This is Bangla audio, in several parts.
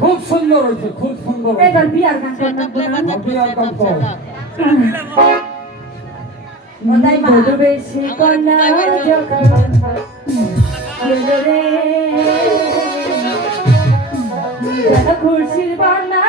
খুব সুন্দর হয়েছে খুব সুন্দর এবার বিয়ার গান করলাম বিয়ার গান কর। ওদাই মা বেশি কন্যা যখন রে খুশির বন্যা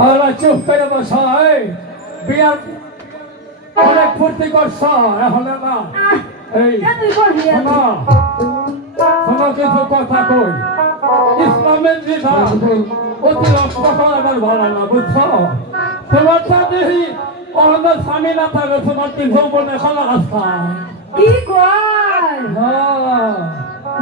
আরে চুপ করে বসা এই বিয়ার অনেক ফুর্তি করছ এখন না এই শোনো শোনো কিছু কথা কই। ইসলামের বিধান অতি রক্ত করাবার ভালো না বুঝছ? তোমার সাথে অহমেদ স্বামী না থাকে তোমার কি যৌবনে খালা রাস্তা কি কয়?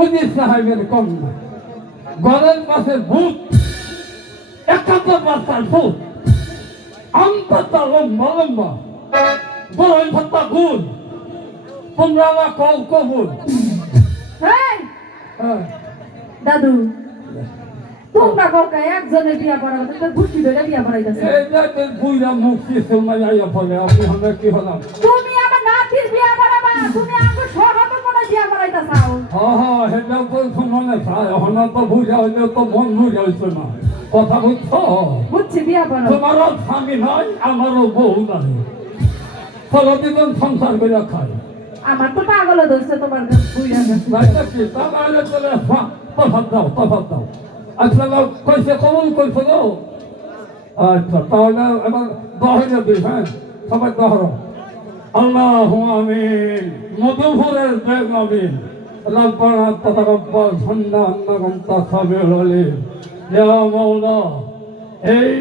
উদিত সাহেবের কন্যা ঘরের পাশে ভূত একাত্তর বাচ্চার ভূত আমপাতা লম্বা লম্বা বড় ভাত্তা গুণ। তোমরা আমার কল কবুল। হ্যাঁ। দাদু তোমরা কাউকে একজনের বিয়া করাবো তোর ঘুষি ধরে বিয়া করাইতেছে। এই যে বুইরা মুক্তি সময় আইয়া ফলে আপনি আমরা কি হলাম? হ্যাঁ হ্যাঁ সেটা তো মনে চায় হনা তো বুঝা হইলে তো মন বুঝা হইছে না। কথা বুঝছ? বুঝছি বিয়া করাবো তোমারও স্বামী নাই আমারও বউ নাই। সারাদিন সংসার করে খাই। আমার তো পাগল ধরছে তোমার বুইরা রাইতে কি? তা নাহলে চলে তফাত দাও তফাত দাও। আচ্ছা কইছে কবুল করছ গো। আচ্ছা তাহলে এবার দহরে দিই হ্যাঁ? সবাই দহর। আল্লাহ আমিন। মধুপুরের বেগ আমিন ربنا تتقبل منا انك انت السميع العليم يا مولا এই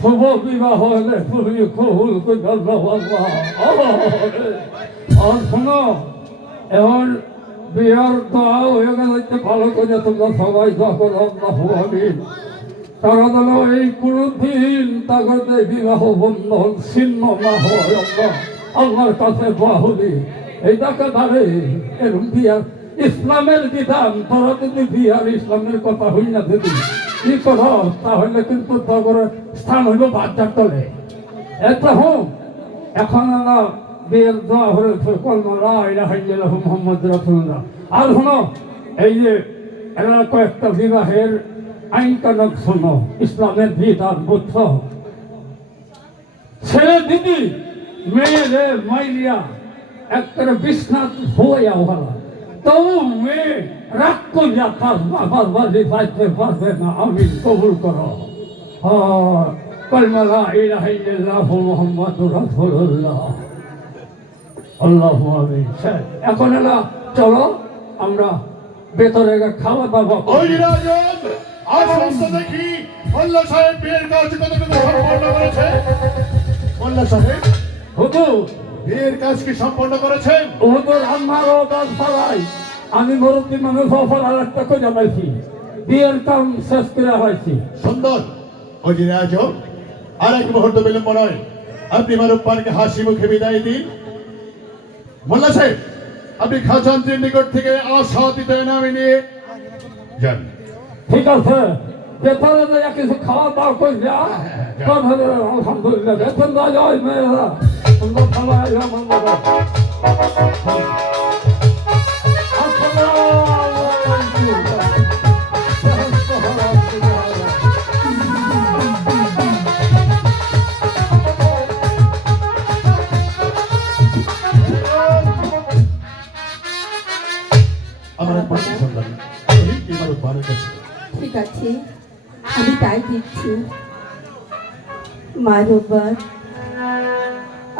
শুভ বিবাহ হলে তুমি কবুল করে আল্লাহ আল্লাহ আর শোনো এখন বিয়ার দোয়া হয়ে গেছে ভালো করে তোমরা সবাই দোয়া করো আল্লাহ আমিন তারা যেন এই কোনদিন তাগতে বিবাহ বন্ধন ছিন্ন না হয় আল্লাহ আল্লাহর কাছে বাহুলি এইটাকে দাঁড়ে এরকম বিয়ার ইসলামের বিধান তোরা যদি বিয়ার ইসলামের কথা হই না দিদি কি করো? তাহলে কিন্তু তোর স্থান হইল বাচ্চার তলে। এটা হোক, এখন বিয়ের দোয়া হয়েছে কলমা ইলাহ মোহাম্মদ রসুল্লাহ আর শোনো, এই যে এরা কয়েকটা বিবাহের আইন কানুন শোনো, ইসলামের বিধান বুঝছ? ছেলে দিদি মেয়েরে মাইলিয়া একটা বিশ্বনাথ হয়ে ভালা তবু মেয়ে রাগ করিয়া বাড়ি পাইতে পারবে না আমি কবুল করো। হ্যাঁ কলমা লা ইলাহা ইল্লাল্লাহ মুহাম্মাদুর রাসূলুল্লাহ। আল্লাহু আমিন। এখন এলা চলো আমরা ভেতরে খাওয়া দাওয়া। ওই রাজন দেখি মোল্লা সাহেব বিয়ের কাজ সম্পন্ন করেছে? মোল্লা সাহেব? হুজুর বিয়ের কাজ কি সম্পন্ন করেছেন। হুজুর আমারও দান ফলাই আমি মরুতি মানুষ অফার আর একটা করে পাইছি। বিয়ের কাম শেষ করে হয়েছি। সুন্দর ওই রাজন আর এক মুহূর্ত বিলম্ব নয়। আপনি মারুপ্পানকে হাসি মুখে বিদায় দিন। মোল্লা সাহেব আপনি খাজান্তির নিকট থেকে আশাতীত নামে নিয়ে যান। ঠিক আছে যে কিছু খাওয়া দাওয়া করে যা তাহলে আলহামদুলিল্লাহ বেতন দেওয়া যায় মেয়েরা সুন্দর ভালো মা রোববার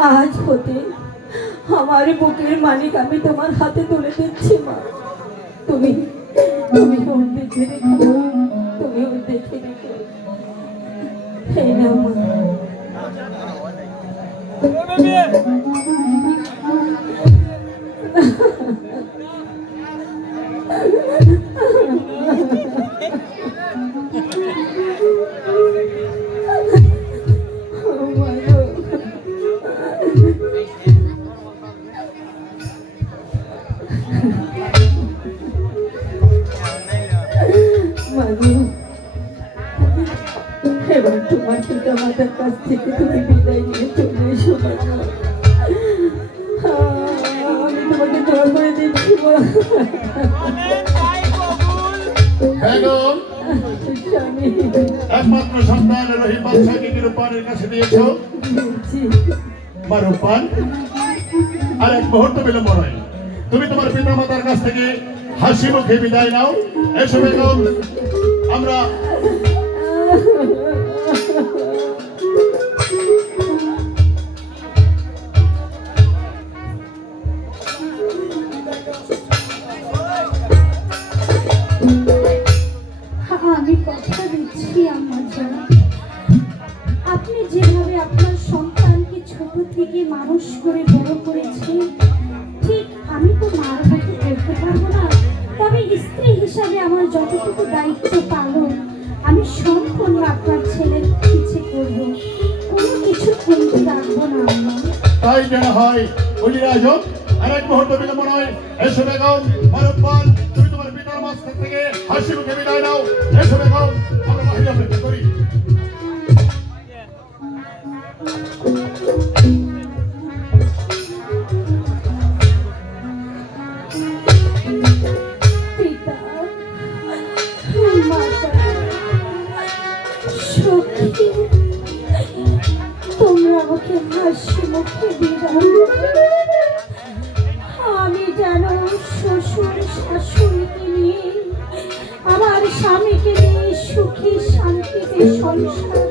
আজ হতে আমার বুকের মালিক আমি তোমার হাতে তুলে দিচ্ছি, মা। তুমি তুমি ওর দেখে রেখো, তুমি ওর দেখে রেখো এই না মা বেগম স্বামী একমাত্র সন্তান রহিম বাদশাহকে কি রূপানের কাছে দিয়েছ? দিচ্ছি মারুপান। আর এক মুহূর্ত বিলম্ব নয়। তুমি তোমার পিতা মাতার কাছ থেকে হাসি মুখে বিদায় নাও। এসো বেগম, আমরা থেকে মানুষ করে বড় করেছে, ঠিক আমি তো মার হাতে করতে পারব না, তবে স্ত্রী হিসাবে আমার যতটুকু দায়িত্ব পালন, আমি সম্পূর্ণ আপনার ছেলের পিছে করব। কোনো কিছু কমতে রাখব না তাই যেন হয়, বলি রাজক আরেক মুহূর্ত বিলম্ব নয়, এসো বেগম মারব্বান তুমি তোমার পিতার মাঝখান থেকে হাসি মুখে বিদায় নাও, এসো বেগম। সখী তোমরা আমাকে আমি যেন শ্বশুর শাশুড়িকে নিয়ে আমার স্বামীকে নিয়ে সুখী শান্তিতে সংসার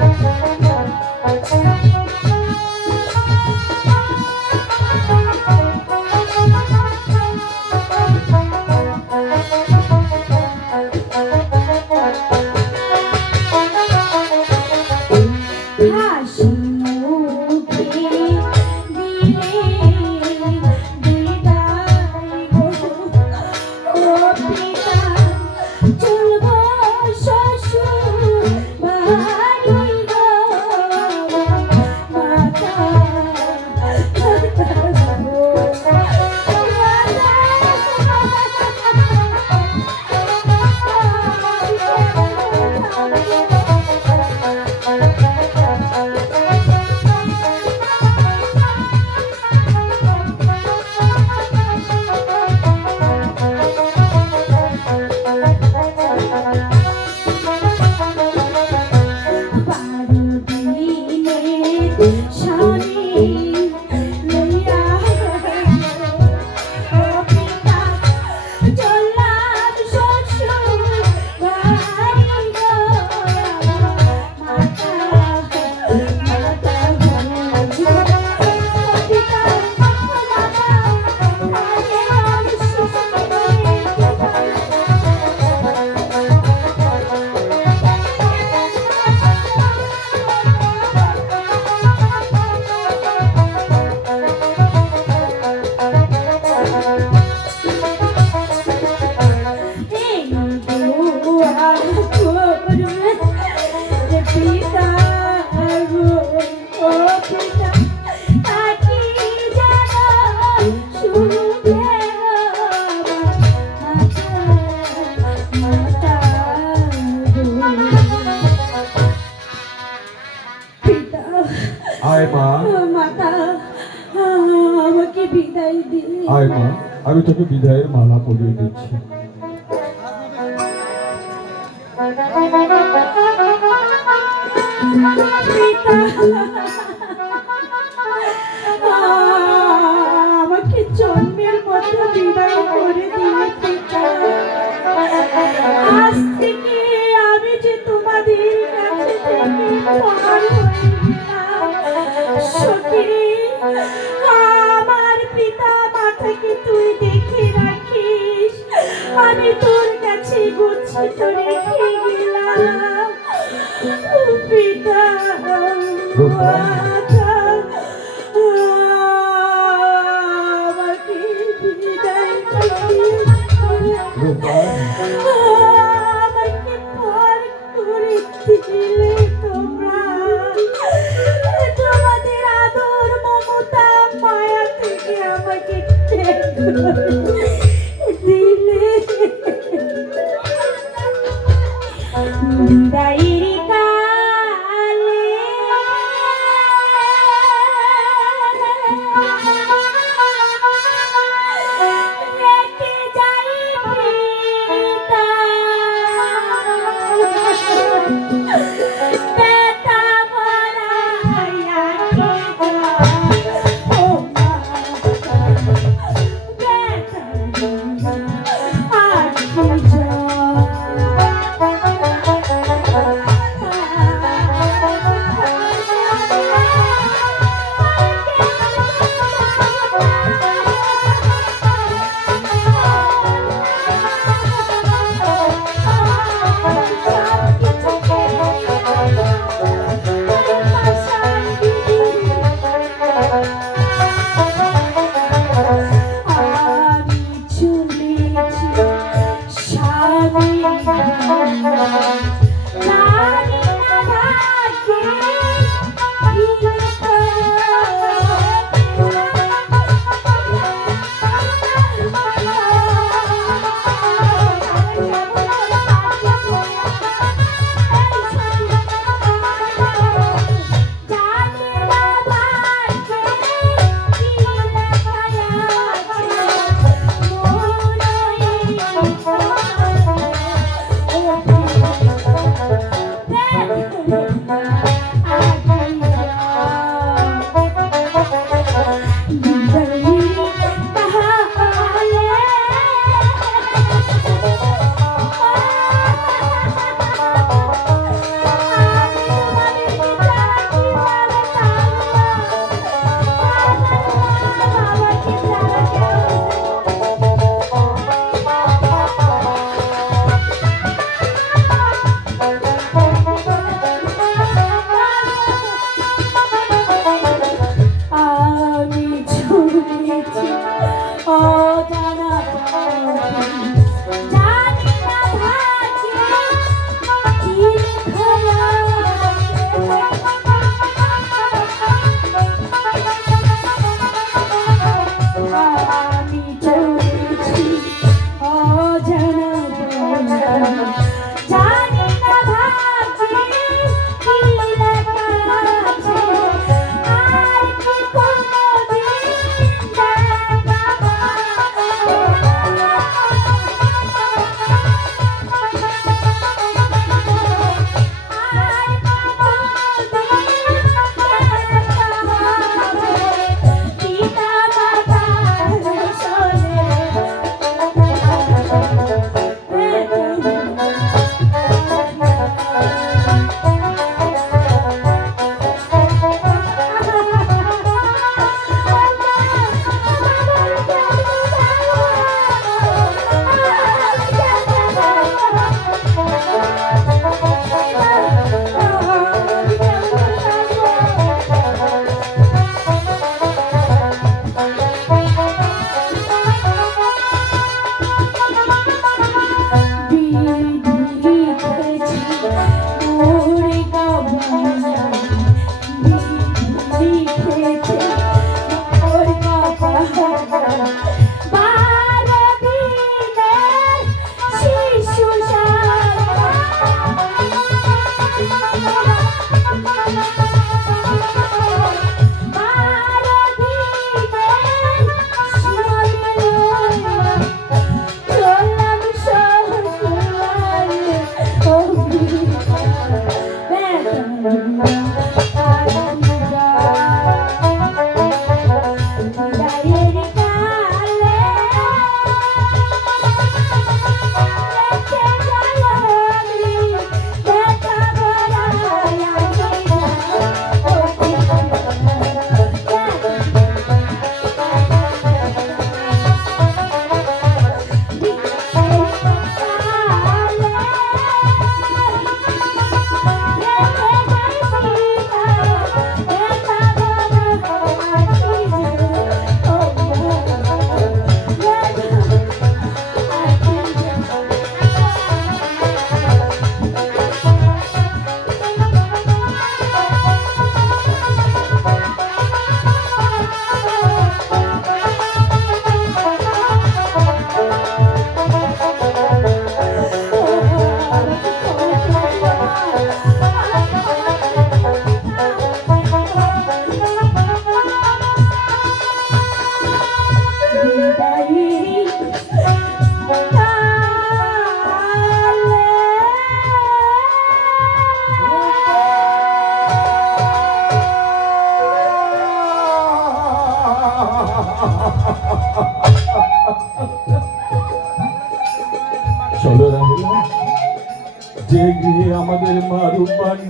Música আয় মা আমি তোকে বিদায়ের মালা পরিয়ে দিচ্ছি। 你在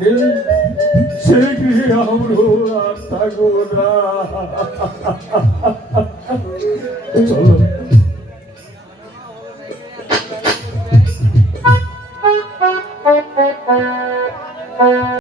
মারু